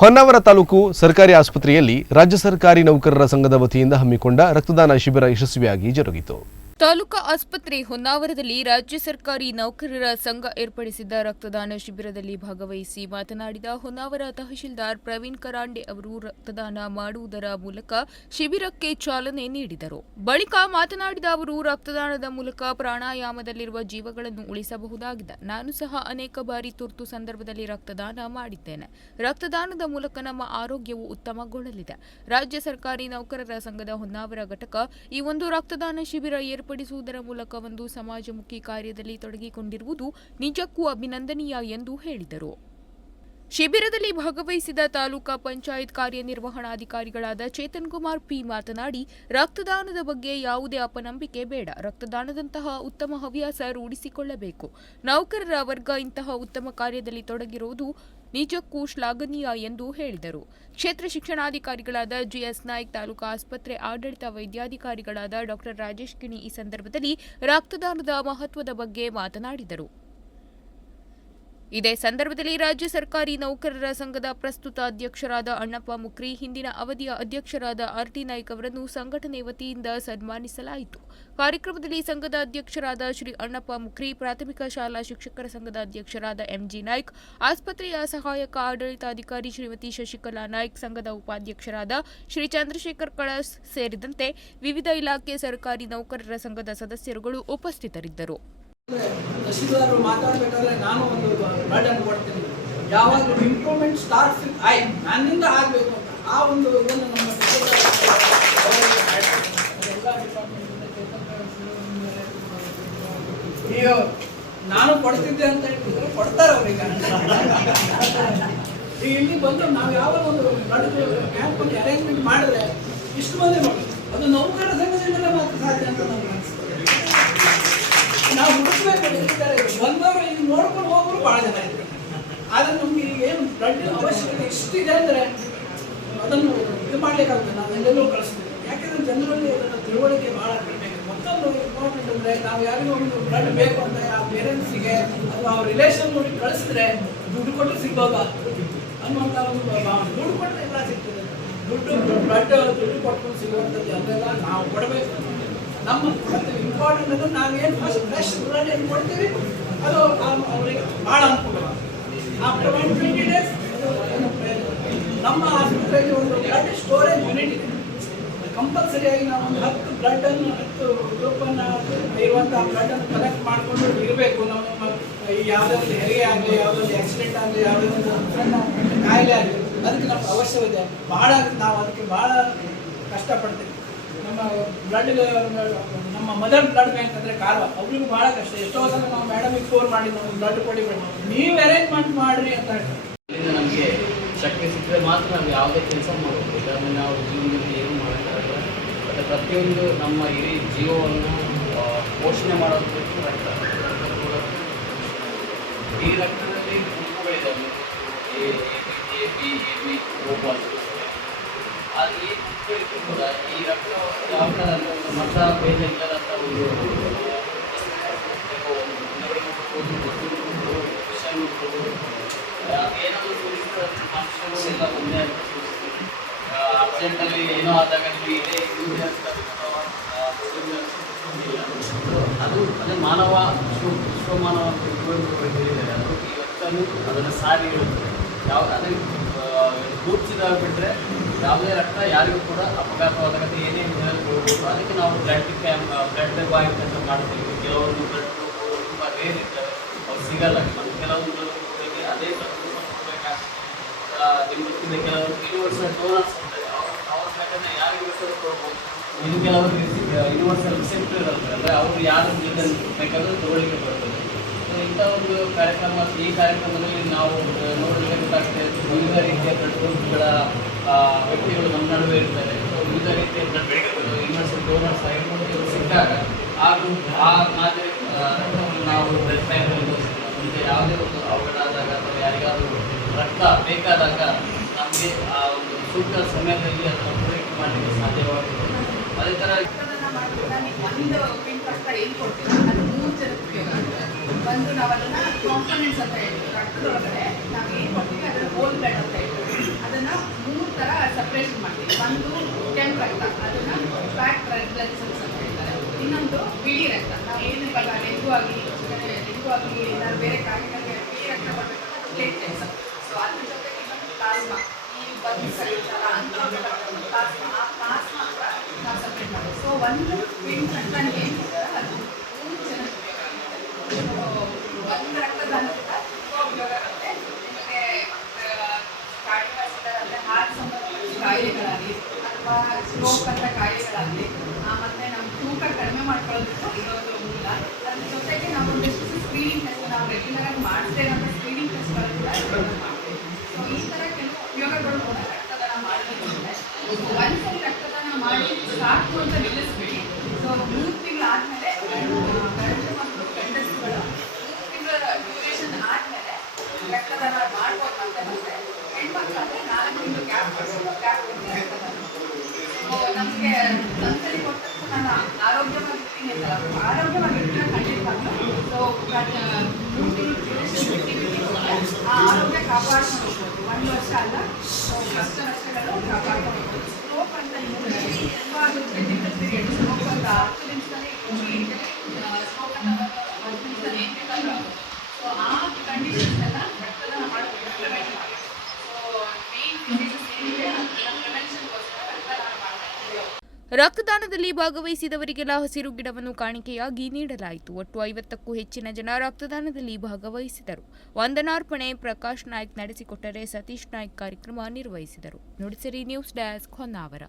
ಹೊನ್ನಾವರ ತಾಲೂಕು ಸರ್ಕಾರಿ ಆಸ್ಪತ್ರೆಯಲ್ಲಿ ರಾಜ್ಯ ಸರ್ಕಾರಿ ನೌಕರರ ಸಂಘದ ವತಿಯಿಂದ ಹಮ್ಮಿಕೊಂಡ ರಕ್ತದಾನ ಶಿಬಿರ ಯಶಸ್ವಿಯಾಗಿ ಜರುಗಿತು. ತಾಲೂಕಾ ಆಸ್ಪತ್ರೆ ಹೊನ್ನಾವರದಲ್ಲಿ ರಾಜ್ಯ ಸರ್ಕಾರಿ ನೌಕರರ ಸಂಘ ಏರ್ಪಡಿಸಿದ್ದ ರಕ್ತದಾನ ಶಿಬಿರದಲ್ಲಿ ಭಾಗವಹಿಸಿ ಮಾತನಾಡಿದ ಹೊನ್ನಾವರ ತಹಶೀಲ್ದಾರ್ ಪ್ರವೀಣ್ ಕರಾಂಡೆ ಅವರು ರಕ್ತದಾನ ಮಾಡುವುದರ ಮೂಲಕ ಶಿಬಿರಕ್ಕೆ ಚಾಲನೆ ನೀಡಿದರು. ಬಳಿಕ ಮಾತನಾಡಿದ ಅವರು, ರಕ್ತದಾನದ ಮೂಲಕ ಪ್ರಾಣಾಯಾಮದಲ್ಲಿರುವ ಜೀವಗಳನ್ನು ಉಳಿಸಬಹುದಾಗಿದೆ. ನಾನು ಸಹ ಅನೇಕ ಬಾರಿ ತುರ್ತು ಸಂದರ್ಭದಲ್ಲಿ ರಕ್ತದಾನ ಮಾಡಿದ್ದೇನೆ. ರಕ್ತದಾನದ ಮೂಲಕ ನಮ್ಮ ಆರೋಗ್ಯವು ಉತ್ತಮಗೊಳ್ಳಲಿದೆ. ರಾಜ್ಯ ಸರ್ಕಾರಿ ನೌಕರರ ಸಂಘದ ಹೊನ್ನಾವರ ಘಟಕ ಈ ಒಂದು ರಕ್ತದಾನ ಶಿಬಿರ ಏರ್ಪಡಿಸುವುದರ ಮೂಲಕ ಒಂದು ಸಮಾಜಮುಖಿ ಕಾರ್ಯದಲ್ಲಿ ತೊಡಗಿಕೊಂಡಿರುವುದು ನಿಜಕ್ಕೂ ಅಭಿನಂದನೀಯ ಎಂದು ಹೇಳಿದರು. ಶಿಬಿರದಲ್ಲಿ ಭಾಗವಹಿಸಿದ ತಾಲೂಕಾ ಪಂಚಾಯತ್ ಕಾರ್ಯನಿರ್ವಹಣಾಧಿಕಾರಿಗಳಾದ ಚೇತನ್ ಕುಮಾರ್ ಪಿ ಮಾತನಾಡಿ, ರಕ್ತದಾನದ ಬಗ್ಗೆ ಯಾವುದೇ ಅಪನಂಬಿಕೆ ಬೇಡ. ರಕ್ತದಾನದಂತಹ ಉತ್ತಮ ಹವ್ಯಾಸ ರೂಢಿಸಿಕೊಳ್ಳಬೇಕು. ನೌಕರರ ವರ್ಗ ಇಂತಹ ಉತ್ತಮ ಕಾರ್ಯದಲ್ಲಿ ತೊಡಗಿರುವುದು ನಿಜಕ್ಕೂ ಶ್ಲಾಘನೀಯ ಎಂದು ಹೇಳಿದರು. ಕ್ಷೇತ್ರ ಶಿಕ್ಷಣಾಧಿಕಾರಿಗಳಾದ ಜಿಎಸ್ ನಾಯ್ಕ್, ತಾಲೂಕು ಆಸ್ಪತ್ರೆ ಆಡಳಿತ ವೈದ್ಯಾಧಿಕಾರಿಗಳಾದ ಡಾಕ್ಟರ್ ರಾಜೇಶ್ ಕಿಣಿ ಈ ಸಂದರ್ಭದಲ್ಲಿ ರಕ್ತದಾನದ ಮಹತ್ವದ ಬಗ್ಗೆ ಮಾತನಾಡಿದರು. ಇದೇ ಸಂದರ್ಭದಲ್ಲಿ ರಾಜ್ಯ ಸರ್ಕಾರಿ ನೌಕರರ ಸಂಘದ ಪ್ರಸ್ತುತ ಅಧ್ಯಕ್ಷರಾದ ಅಣ್ಣಪ್ಪ ಮುಕ್ರಿ, ಹಿಂದಿನ ಅವಧಿಯ ಅಧ್ಯಕ್ಷರಾದ ಆರ್ ಟಿ ನಾಯ್ಕ್ ಅವರನ್ನು ಸಂಘಟನೆ ವತಿಯಿಂದ ಸನ್ಮಾನಿಸಲಾಯಿತು. ಕಾರ್ಯಕ್ರಮದಲ್ಲಿ ಸಂಘದ ಅಧ್ಯಕ್ಷರಾದ ಶ್ರೀ ಅಣ್ಣಪ್ಪ ಮುಕ್ರಿ, ಪ್ರಾಥಮಿಕ ಶಾಲಾ ಶಿಕ್ಷಕರ ಸಂಘದ ಅಧ್ಯಕ್ಷರಾದ ಎಂಜಿ ನಾಯ್ಕ್, ಆಸ್ಪತ್ರೆಯ ಸಹಾಯಕ ಆಡಳಿತಾಧಿಕಾರಿ ಶ್ರೀಮತಿ ಶಶಿಕಲಾ ನಾಯ್ಕ್, ಸಂಘದ ಉಪಾಧ್ಯಕ್ಷರಾದ ಶ್ರೀ ಚಂದ್ರಶೇಖರ್ ಕಳಸ್ ಸೇರಿದಂತೆ ವಿವಿಧ ಇಲಾಖೆ ಸರ್ಕಾರಿ ನೌಕರರ ಸಂಘದ ಸದಸ್ಯರುಗಳು ಉಪಸ್ಥಿತರಿದ್ದರು. ತಹಶೀಲ್ದಾರರು ಮಾತಾಡ್ಬೇಕಾದ್ರೆ ನಾನು ಒಂದು ಬರ್ಡನ್ ಕೊಡ್ತೀನಿ. ಯಾವಾಗಲೂ ಇಂಪ್ರೂವ್ಮೆಂಟ್ ಸ್ಟಾರ್ಟ್ ಐ ನನ್ನಿಂದ ಆಗಬೇಕು ಅಂತ ಆ ಒಂದು ಇದನ್ನು ನಮ್ಮ ಅಯ್ಯೋ, ನಾನು ಕೊಡ್ತಿದ್ದೆ ಅಂತ ಹೇಳ್ತಿದ್ರೆ ಕೊಡ್ತಾರೆ ಅವ್ರಿಗೆ. ಇಲ್ಲಿ ಬಂದು ನಾವು ಯಾವಾಗ ಒಂದು ನಡೆದು ಕ್ಯಾಂಪ್ ಅರೇಂಜ್ಮೆಂಟ್ ಮಾಡಿದ್ರೆ ಇಷ್ಟು ಮಂದಿ ಮಾಡಿ ಅದು ನೌಕರ ಸಂಘದಿಂದಲೇ ಮಾತ್ರ ಸಾಧ್ಯ ಅಂತ ನಮ್ಗೆ ಅನಿಸ್ತದೆ ನಾವು ಹುಡುಕ್ಬೇಕು ಇರ್ತಾರೆ ಬಂದವರು ಈಗ ಭಾಳ ಜನ ಇದ್ದಾರೆ ಆದ್ರೆ ನಮ್ಗೆ ಏನು ಬ್ಲಡ್ ಅವಶ್ಯಕತೆ ಇಷ್ಟಿದೆ ಅಂದ್ರೆ ಅದನ್ನು ಇದು ಮಾಡ್ಲಿಕ್ಕಾಗುತ್ತೆ. ನಾವು ಎಲ್ಲೆಲ್ಲೋ ಕಳಿಸ್ತೀವಿ. ಯಾಕೆಂದ್ರೆ ಜನರಲ್ಲಿ ಅದರ ತಿಳುವಳಿಕೆ ಭಾಳ ಕಡಿಮೆ. ಮತ್ತೊಂದು ಇಂಪಾರ್ಟೆಂಟ್ ಅಂದ್ರೆ ನಾವು ಯಾರಿಗೂ ಒಂದು ಬ್ಲಡ್ ಬೇಕು ಅಂತ ಆ ಪೇರೆಂಟ್ಸಿಗೆ ಅಥವಾ ಅವ್ರ ರಿಲೇಷನ್ ನೋಡಿ ಕಳಿಸಿದ್ರೆ ದುಡ್ಡು ಕೊಟ್ಟು ಸಿಗ್ಬೋದಾ? ಅನ್ನುವಂಥ ಒಂದು ಭಾವನೆ. ದುಡ್ಡು ಕೊಟ್ಟರೆ ಎಲ್ಲ ಸಿಗ್ತದೆ. ದುಡ್ಡು ಬ್ಲಡ್ ದುಡ್ಡು ಕೊಟ್ಟು ಸಿಗುವಂಥದ್ದು ಅದೆಲ್ಲ ನಾವು ಕೊಡಬೇಕು. ನಮ್ಮ ಇಂಪಾರ್ಟೆಂಟ್ ಅಂದ್ರೆ ನಾವೇನು ಫಸ್ಟ್ ಫ್ರೆಶ್ ಬ್ಲಡ್ ಏನು ಕೊಡ್ತೀವಿ. ಅದು ಅವರಿಗೆ ಭಾಳ ಅನುಕೂಲ ಆಫ್ಟರ್ ಒನ್ ಟ್ವೆಂಟಿ ಡೇಸ್ ನಮ್ಮ ಆಸ್ಪತ್ರೆಯಲ್ಲಿ ಒಂದು ಬ್ಲಡ್ ಸ್ಟೋರೇಜ್ ಯೂನಿಟ್ ಇದೆ. ಕಂಪಲ್ಸರಿಯಾಗಿ ನಾವು ಒಂದು ಹತ್ತು ಬ್ಲಡ್ ಅನ್ನು, ಹತ್ತು ಗ್ರೂಪನ್ನು ಇರುವಂಥ ಬ್ಲಡ್ ಅನ್ನು ಕಲೆಕ್ಟ್ ಮಾಡಿಕೊಂಡು ಇರಬೇಕು ನಮ್ಮ ಈ ಯಾವುದೇ ಹೆರಿಗೆ ಆಗಲಿ ಯಾವುದೋ ಒಂದು ಆಕ್ಸಿಡೆಂಟ್ ಆಗಲಿ ಯಾವುದೇ ಒಂದು ಸಣ್ಣ ಕಾಯಿಲೆ ಆಗಲಿ, ಅದಕ್ಕೆ ನಮ್ಗೆ ಅವಶ್ಯವಿದೆ ಭಾಳ ನಾವು ಅದಕ್ಕೆ ಭಾಳ ಕಷ್ಟಪಡ್ತೀವಿ. ನಮ್ಮ ಬ್ಲಡ್ ನಮ್ಮ ಮದರ್ ಬ್ಲಡ್ ಬ್ಯಾಂಕ್ ಅಂದರೆ ಕಾರವಾರ ಅವ್ರಿಗೂ ಬಹಳ ಕಷ್ಟ. ಎಷ್ಟೋ ಸಲ ನಾವು ಮೇಡಮಿಗೆ ಫೋನ್ ಮಾಡಿ ನಮ್ಗೆ ಬ್ಲಡ್ ಕೊಡಿ ನೀವು ಅರೇಂಜ್ಮೆಂಟ್ ಮಾಡಿರಿ ಅಂತ ಇದರಿಂದ ನಮಗೆ ಶಕ್ತಿ ಸಿಕ್ಕರೆ ಮಾತ್ರ ನಾವು ಯಾವುದೇ ಕೆಲಸ ಮಾಡಬೇಕು ಇದನ್ನು ನಾವು ಜೀವನದಲ್ಲಿ ಏನು ಮಾಡೋಕ್ಕಾಗಲ್ಲ ಮತ್ತು ಪ್ರತಿಯೊಂದು ನಮ್ಮ ಇಡೀ ಜೀವವನ್ನು ಪೋಷಣೆ ಮಾಡೋದಕ್ಕೆ ಈ ರಕ್ತದಲ್ಲಿ ಗುಂಪುಗಳಿದ್ದಾವೆ ಎ ಬಿ ಎ, ಬಿ ಅದು ಈ ಗುಂಪುಗಳಿಗೂ ಕೂಡ ಈ ರಕ್ತ ಮತ ಭೇದ ಇಲ್ಲದಂಥ ಒಂದು ಏನಾದರೂ ಅಂಶಗಳು ಎಲ್ಲ ಒಂದೇ ಅಂತ ಸೂಚಿಸ್ತದೆ ಅರ್ಜೆಂಟಲ್ಲಿ ಏನೋ ಆದಾಗ ಇದೇ ಇದು. ಅದು ಅದೇ ಮಾನವ ವಿಶ್ವ- ವಿಶ್ವಮಾನವ ಅಂತ ಹೇಳಿದ್ದಾರೆ ಅದು ಇವತ್ತನ್ನು ಅದನ್ನು ಸಾರಿ ಹೇಳುತ್ತದೆ ಯಾವ, ಅದೇ ಗೂಡ್ಸಿದಾಗ ಬಿಟ್ಟರೆ ಯಾವುದೇ ರಕ್ತ ಯಾರಿಗೂ ಕೂಡ ಅಪಘಾತವಾದಾಗ ಏನೇ ಹೇಳ್ಬೋದು ಅದಕ್ಕೆ ನಾವು ಬ್ಲಡ್ ಕ್ಯಾಂಪ್ ಬ್ಲಡ್ ಬಾಯ್ ಅಂತ ಮಾಡ್ತೀವಿ ಕೆಲವೊಂದು ಬ್ಲಡ್ ತುಂಬ ರೇರ್ ಇರ್ತವೆ. ಅವ್ರು ಸಿಗಲ್ಲ. ಮತ್ತು ಕೆಲವೊಂದು ಗ್ರೂಪ್ಗಳಿಗೆ ಅದೇ ಬ್ಲಡ್ ನಿಮ್ಗೆ ಗೊತ್ತಿದೆ ಕೆಲವರು ಯೂನಿವರ್ಸಲ್ ಡೋನರ್ಸ್ ಇರ್ತಾರೆ. ಅವ್ರು ಬೇಕಾದ್ರೂ ಕೊಡ್ಬೋದು? ಇನ್ನು ಕೆಲವರು ಯೂನಿವರ್ಸಲ್ ರಿಸೆಪ್ಟರ್ ಇರುತ್ತೆ ಅಂದರೆ ಅವರು ಯಾರು ಬ್ಲಡ್ ಬೇಕಾದರೂ ತಗೊಳ್ಳಿಕ್ಕೆ ಬರ್ತದೆ. ಇಂಥ ಒಂದು ಕಾರ್ಯಕ್ರಮ, ಈ ಕಾರ್ಯಕ್ರಮದಲ್ಲಿ ನಾವು ರೀತಿಯ ಬ್ಲಡ್ ವ್ಯಕ್ತಿಗಳು ನಮ್ಮ ನಡುವೆ ಇರ್ತಾರೆ. ವಿವಿಧ ರೀತಿಯ ಯೂನಿವರ್ಸಲ್ ಡೋನರ್ಸ್ ಆಗಿರ್ಬೋದು ಸಿಕ್ಕಾಗ, ಆ ಗುಂಪು ಆ ಮಾದರಿ ರಕ್ತವನ್ನು ನಾವು ಬ್ಲಡ್ ಬ್ಯಾಂಕಲ್ಲಿ ಮುಂದೆ ಯಾವುದೇ ಒಂದು ಅವಘಡಾದಾಗ ಅಥವಾ ಯಾರಿಗಾದರೂ ರಕ್ತ ಬೇಕಾದಾಗ ನಮಗೆ ಆ ಒಂದು ಸೂಕ್ತ ಸಮಯದಲ್ಲಿ ಅದನ್ನು ಪೂರೈಕೆ ಮಾಡಲಿಕ್ಕೆ ಸಾಧ್ಯವಾಗುತ್ತೆ ಅದೇ ಥರ ಬಂದು ಪಿಂಕ್ ರಕ್ತ ನಾವು ಅದನ್ನ ಕಾಂಪೊನೆಂಟ್ಸ್ ಅಂತ ಹೇಳ್ತೀವಿ. ರಕ್ತದೊಳಗಡೆ ನಾವು ಏನು ಕೊಡ್ತೀವಿ? ಅದರ ಹೋಲ್ ಬ್ಲಡ್ ಅಂತ ಹೇಳ್ತೀವಿ. ಅದು ಒಂದು ಕೆಂಪು ರಕ್ತ ಅದನ್ನು ಫ್ಯಾಟ್ ರೆಡ್ ಬ್ಲಡ್ ಸೆಲ್ಸ್ ಅಂತ ಹೇಳ್ತಾರೆ ಇನ್ನೊಂದು ಬಿಳಿ ರಕ್ತ ನಾವು ಏನು ಇವಾಗ ಡೆಂಗು ಆಗಲಿ ಡೆಂಗು ಆಗಲಿ ಏನಾದ್ರು ಬೇರೆ ಕಾಯಿಲೆಗಳಿಗೆ ಬಿಳಿ ರಕ್ತ ಬರಬೇಕಂದ್ರೆ ಪ್ಲೇಟ್ಲೆಟ್ಸ್ ಸೊ ಈ ಅಂತ ನಾವು ಸಪ್ರೇಟ್ ಮಾಡ್ತೀವಿ ಸೊ ಒಂದು ಪಿಂಕ್ ರಕ್ತ ಏನು ಅದು ಮೂರು ಒಂದು ತುಂಬ ಉಪಯೋಗ ಆಗುತ್ತೆ ನಿಮಗೆ ಕಾರ್ಡಿಯೋವಾಸ್ಕ್ಯುಲರ್ ಅಂದರೆ ಹಾರ್ಟ್ ಸಂಬಂಧಪಟ್ಟ ಕಾಯಿಲೆಗಳಾಗಲಿ ಅಥವಾ ಸ್ಟ್ರೋಕ್ ಅಂತ ಕಾಯಿಲೆಗಳಾಗಲಿ ಮತ್ತು ನಮ್ಮ ತೂಕ ಕಡಿಮೆ ಮಾಡ್ಕೊಳ್ಳೋದಕ್ಕೂ ಇದೊಂದು ಮೂಲ ಅದ್ರ ಜೊತೆಗೆ ನಾವು ಒಂದಿಷ್ಟು ಸ್ಕ್ರೀನಿಂಗ್ ಟೆಸ್ಟ್ ನಾವು ರೆಗ್ಯುಲರ್ ಆಗಿ ಮಾಡಿಸದೇ ಇರೋ ಸ್ಕ್ರೀನಿಂಗ್ ಟೆಸ್ಟ್ಗಳು ಕೂಡ ಮಾಡ್ತೀವಿ. ಸೊ ಈ ಥರ ಕೆಲವು ಉಪಯೋಗಗಳು ಕೂಡ ರಕ್ತದಾನ ಮಾಡೋದ್ರಿಂದ ಒಂದ್ಸರಿ ರಕ್ತದಾನ ಮಾಡಿ ಸಾಕು ಅಂತ ನಿಲ್ಲಿಸ್ಬೇಡಿ. ಸೊ ಮೂರು ತಿಂಗಳು ಆದಮೇಲೆ ಗಂಡು ಮೂರು ತಿಂಗಳ ಡ್ಯೂರೇಷನ್ ಆದಮೇಲೆ ರಕ್ತದಾನ ಮಾಡ್ಬೋದು. ನಮಗೆ ಒಂದ್ಸರಿ ಕೊಟ್ಟ ತಕ್ಷಣ ಆರೋಗ್ಯವಾಗಿರ್ತೀನಿ ಅಂತಲ್ಲ ಆರೋಗ್ಯವಾಗಿರ್ತೀನಿ ಖಂಡಿತವಾಗ್ಲೂ ಸೊ ಆ ಆರೋಗ್ಯ ಕಾಪಾಡ್ಕೊಂಡು ಒಂದು ವರ್ಷ ಅಲ್ಲ ಸೊ ಕಷ್ಟ ನಷ್ಟಗಳು ಅಂತ ನಿಮಿಷದಲ್ಲಿ ಸ್ಟ್ರೋಕ್ ಅಂತ ಹತ್ತು ನಿಮಿಷದಲ್ಲಿ ಏನು ಬೇಕಾದ್ರೂ ಆಗುತ್ತೆ ಸೊ ಆ ಕಂಡೀಷನ್ಸ್ ಎಲ್ಲ ರಕ್ತದಾನ ಮಾಡಬೇಕು ಪ್ರಿವೆಂಟ್ ಮಾಡಿ ಸೊ ಮೇನ್ ಡಿಸೀಸಸ್ ಏನಿದೆ ಅದನ್ನ ಪ್ರಿವೆನ್ಷನ್ಗೋಸ್ಕರ ರಕ್ತದಾನ ಮಾಡಬೇಕು ರಕ್ತದಾನದಲ್ಲಿ ಭಾಗವಹಿಸಿದವರಿಗೆಲ್ಲ ಹಸಿರು ಗಿಡವನ್ನು ಕಾಣಿಕೆಯಾಗಿ ನೀಡಲಾಯಿತು. ಒಟ್ಟು ಐವತ್ತಕ್ಕೂ ಹೆಚ್ಚಿನ ಜನ ರಕ್ತದಾನದಲ್ಲಿ ಭಾಗವಹಿಸಿದರು. ವಂದನಾರ್ಪಣೆ ಪ್ರಕಾಶ್ ನಾಯ್ಕ್ ನಡೆಸಿಕೊಟ್ಟರೆ ಸತೀಶ್ ನಾಯ್ಕ್ ಕಾರ್ಯಕ್ರಮ ನಿರ್ವಹಿಸಿದರು. Nudisiri news desk Honnavar.